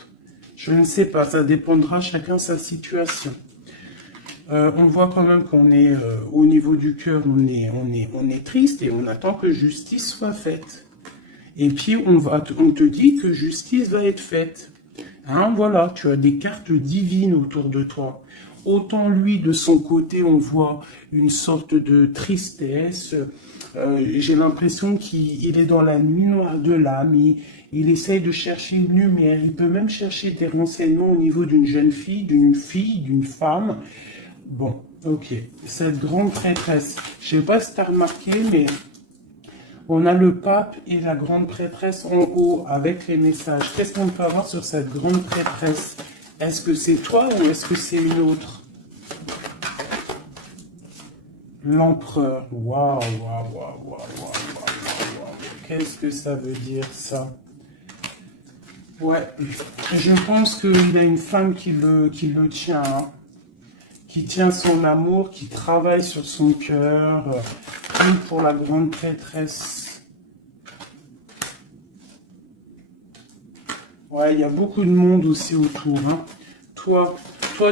Je ne sais pas, ça dépendra chacun sa situation. On voit quand même qu'on est au niveau du cœur, on est triste et on attend que justice soit faite. Et puis on te dit que justice va être faite. Hein, voilà, tu as des cartes divines autour de toi. Autant lui, de son côté, on voit une sorte de tristesse. J'ai l'impression qu'il est dans la nuit noire de l'âme. Il essaye de chercher une lumière. Il peut même chercher des renseignements au niveau d'une jeune fille, d'une femme. Bon, ok. Cette grande prêtresse, je ne sais pas si tu as remarqué, mais on a le pape et la grande prêtresse en haut avec les messages. Qu'est-ce qu'on peut avoir sur cette grande prêtresse? Est-ce que c'est toi ou est-ce que c'est une autre? L'empereur. Waouh, waouh, waouh, waouh, waouh, waouh. Qu'est-ce que ça veut dire ça? Ouais, je pense qu'il a une femme qui le tient, hein, qui tient son amour, qui travaille sur son cœur, comme pour la grande prêtresse. Ouais, il y a beaucoup de monde aussi autour, hein. Toi,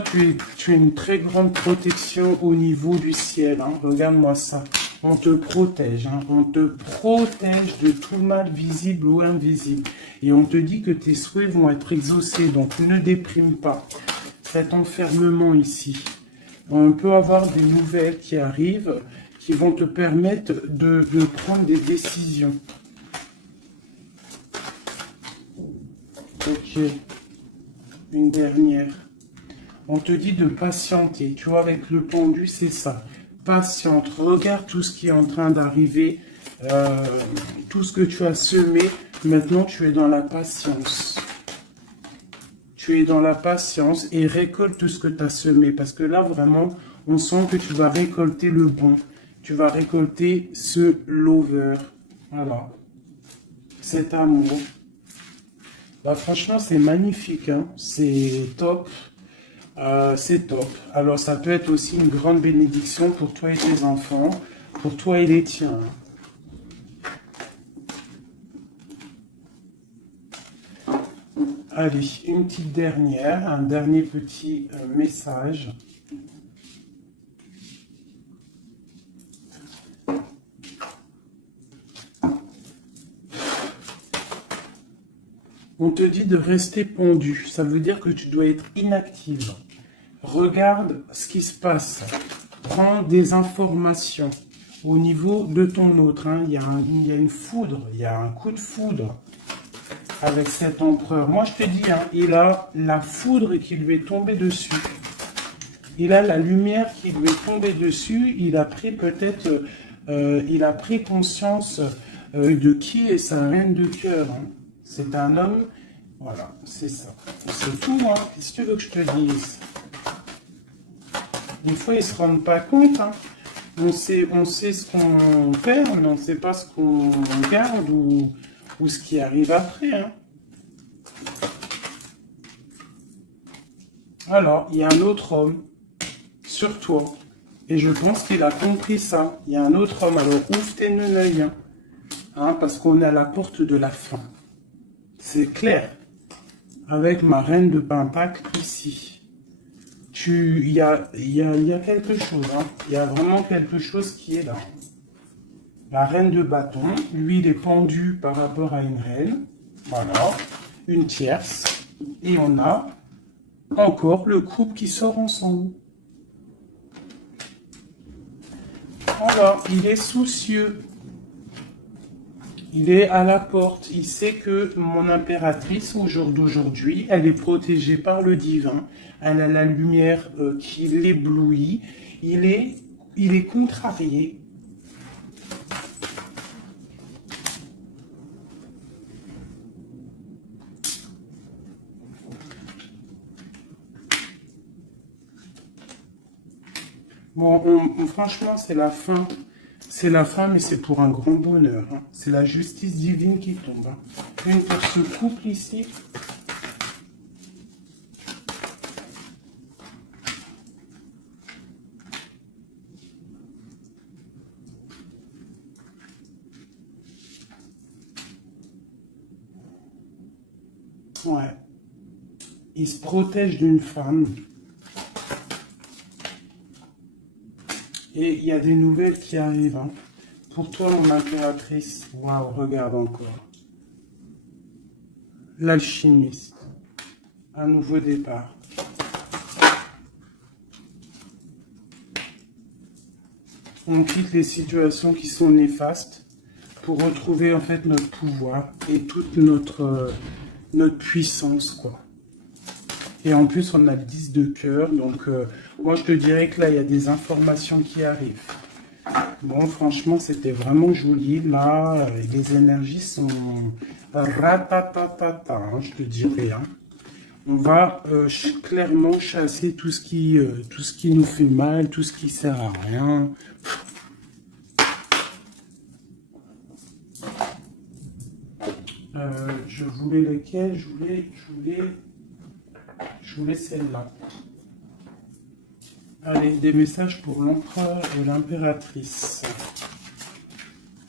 tu as une très grande protection au niveau du ciel, hein. Regarde-moi ça. On te protège, hein. On te protège de tout mal visible ou invisible. Et on te dit que tes souhaits vont être exaucés, donc ne déprime pas. Cet enfermement ici. On peut avoir des nouvelles qui arrivent, qui vont te permettre de prendre des décisions. Ok. Une dernière. On te dit de patienter. Tu vois, avec le pendu, c'est ça. Patiente. Regarde tout ce qui est en train d'arriver. Tout ce que tu as semé. Maintenant, tu es dans la patience. Tu es dans la patience et récolte tout ce que tu as semé. Parce que là, vraiment, on sent que tu vas récolter le bon. Tu vas récolter ce lover. Voilà. Cet amour. Bah, franchement, c'est magnifique, hein. C'est top. C'est top. Alors, ça peut être aussi une grande bénédiction pour toi et tes enfants, pour toi et les tiens. Allez, une petite dernière, un dernier petit message. On te dit de rester pendu. Ça veut dire que tu dois être inactive. Regarde ce qui se passe. Prends des informations au niveau de ton autre, hein. Il y a une foudre, il y a un coup de foudre avec cet empereur. Moi, je te dis, hein, il a la foudre qui lui est tombée dessus. Il a la lumière qui lui est tombée dessus. Il a pris peut-être, il a pris conscience de qui est sa reine de cœur, hein. C'est un homme, voilà, c'est ça. C'est tout, hein. Qu'est-ce que tu veux que je te dise? Des fois, ils ne se rendent pas compte, hein. On sait ce qu'on perd, mais on ne sait pas ce qu'on garde ou ce qui arrive après, hein. Alors, il y a un autre homme sur toi. Et je pense qu'il a compris ça. Il y a un autre homme. Alors, ouvre tes œil, hein, parce qu'on est à la porte de la fin. C'est clair. Avec ma reine de Pentacle ici. Il y a quelque chose, hein. Il y a vraiment quelque chose qui est là. La reine de bâton, lui, il est pendu par rapport à une reine. Voilà. Une tierce. Et on a encore le couple qui sort ensemble. Voilà. Il est soucieux. Il est à la porte. Il sait que mon impératrice, au jour d'aujourd'hui, elle est protégée par le divin. Elle a la lumière qui l'éblouit. il est contrarié. Bon, franchement, c'est la fin. C'est la fin, mais c'est pour un grand bonheur. Hein. C'est la justice divine qui tombe. Hein. Une pour ce couple ici. Ouais. Il se protège d'une femme. Et il y a des nouvelles qui arrivent. Hein. Pour toi, mon impératrice. Waouh, regarde encore. L'alchimiste. Un nouveau départ. On quitte les situations qui sont néfastes pour retrouver en fait notre pouvoir et toute notre puissance, quoi. Et en plus, on a le 10 de cœur. Donc, moi, je te dirais que là, il y a des informations qui arrivent. Bon, franchement, c'était vraiment joli. Là, les énergies sont ratatatata, hein, je te dirais. Hein. On va clairement chasser tout ce qui nous fait mal, tout ce qui sert à rien. Je voulais lequel? Je voulais celle-là. Allez, des messages pour l'empereur et l'impératrice.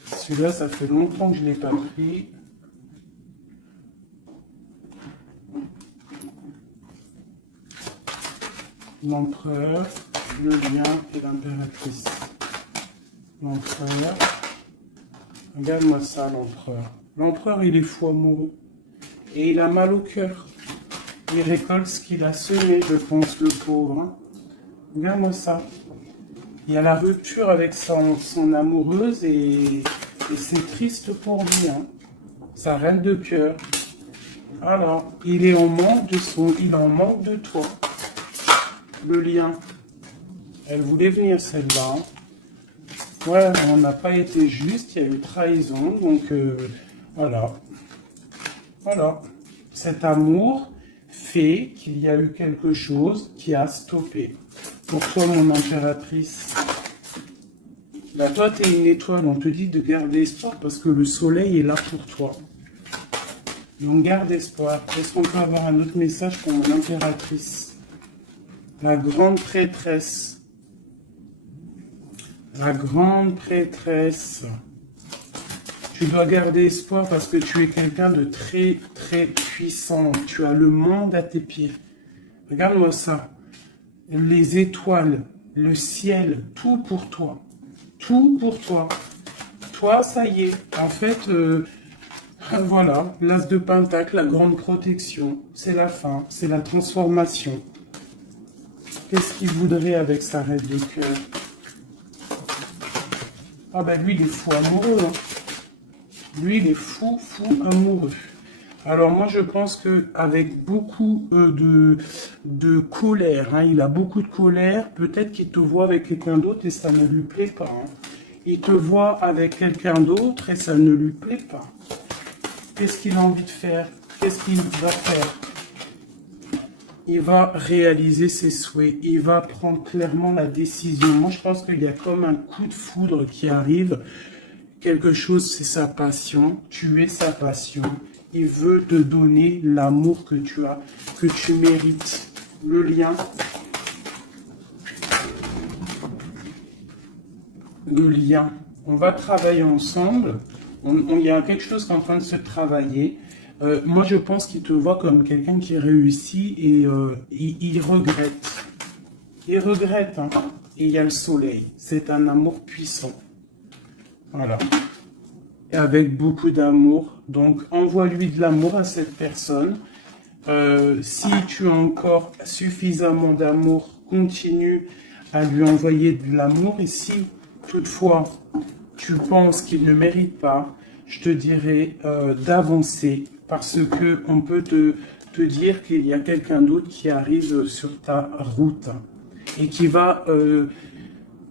Celui-là, ça fait longtemps que je ne l'ai pas pris. L'empereur, le lien et l'impératrice. L'empereur. Regarde-moi ça, l'empereur. L'empereur, il est fou amoureux. Et il a mal au cœur. Il récolte ce qu'il a semé, je pense, le pauvre. Hein. Regarde-moi ça. Il y a la rupture avec son amoureuse et c'est triste pour lui. Hein. Sa reine de cœur. Alors, il est en manque il en manque de toi. Le lien. Elle voulait venir celle-là. Hein. Ouais, on n'a pas été juste, il y a eu trahison, donc voilà. Voilà. Cet amour fait qu'il y a eu quelque chose qui a stoppé. Pour toi, mon impératrice, là, toi, tu es une étoile, on te dit de garder espoir parce que le soleil est là pour toi. Donc, garde espoir. Est-ce qu'on peut avoir un autre message pour mon impératrice? La grande prêtresse. La grande prêtresse. Tu dois garder espoir parce que tu es quelqu'un de très, très puissant. Tu as le monde à tes pieds. Regarde-moi ça. Les étoiles, le ciel, tout pour toi. Tout pour toi. Toi, ça y est. En fait, voilà. L'as de Pentacle, la grande protection. C'est la fin. C'est la transformation. Qu'est-ce qu'il voudrait avec sa reine de cœur? Ah ben lui, il est fou amoureux. Hein. Lui, il est fou amoureux. Alors moi, je pense qu'avec beaucoup de colère, hein, il a beaucoup de colère, peut-être qu'il te voit avec quelqu'un d'autre et ça ne lui plaît pas. Hein. Il te voit avec quelqu'un d'autre et ça ne lui plaît pas. Qu'est-ce qu'il a envie de faire? Qu'est-ce qu'il va faire? Il va réaliser ses souhaits. Il va prendre clairement la décision. Moi, je pense qu'il y a comme un coup de foudre qui arrive. Quelque chose, c'est sa passion. Tu es sa passion. Il veut te donner l'amour que tu as, que tu mérites. Le lien. Le lien. On va travailler ensemble. Il y a quelque chose qui est en train de se travailler. Moi, je pense qu'il te voit comme quelqu'un qui réussit et il regrette. Il regrette. Hein. Et il y a le soleil. C'est un amour puissant. Voilà. Et avec beaucoup d'amour. Donc, envoie-lui de l'amour à cette personne. Si tu as encore suffisamment d'amour, continue à lui envoyer de l'amour. Et si, toutefois, tu penses qu'il ne mérite pas, je te dirais d'avancer. Parce que on peut te dire qu'il y a quelqu'un d'autre qui arrive sur ta route. Et qui va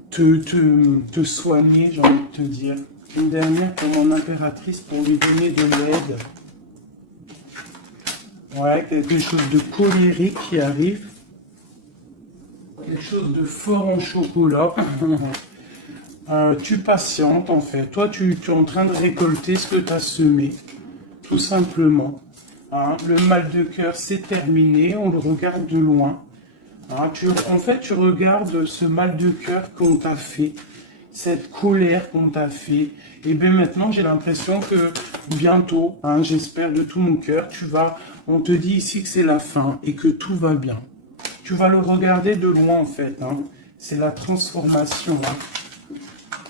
te soigner, j'ai envie de te dire. Une dernière pour mon impératrice pour lui donner de l'aide. Ouais, quelque chose de colérique qui arrive. Quelque chose de fort en chocolat. Tu patientes en fait. Toi, tu es en train de récolter ce que tu as semé. Tout simplement. Hein, le mal de cœur, c'est terminé. On le regarde de loin. Hein, en fait, tu regardes ce mal de cœur qu'on t'a fait. Cette colère qu'on t'a fait. Et bien maintenant, j'ai l'impression que bientôt, hein, j'espère de tout mon cœur, on te dit ici que c'est la fin et que tout va bien. Tu vas le regarder de loin en fait. Hein. C'est la transformation. Hein.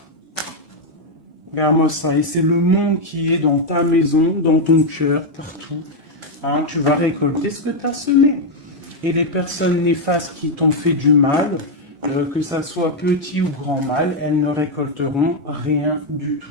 Regarde-moi ça. Et c'est le monde qui est dans ta maison, dans ton cœur, partout. Hein, tu vas récolter ce que tu as semé. Et les personnes néfastes qui t'ont fait du mal, que ça soit petit ou grand mal, elles ne récolteront rien du tout.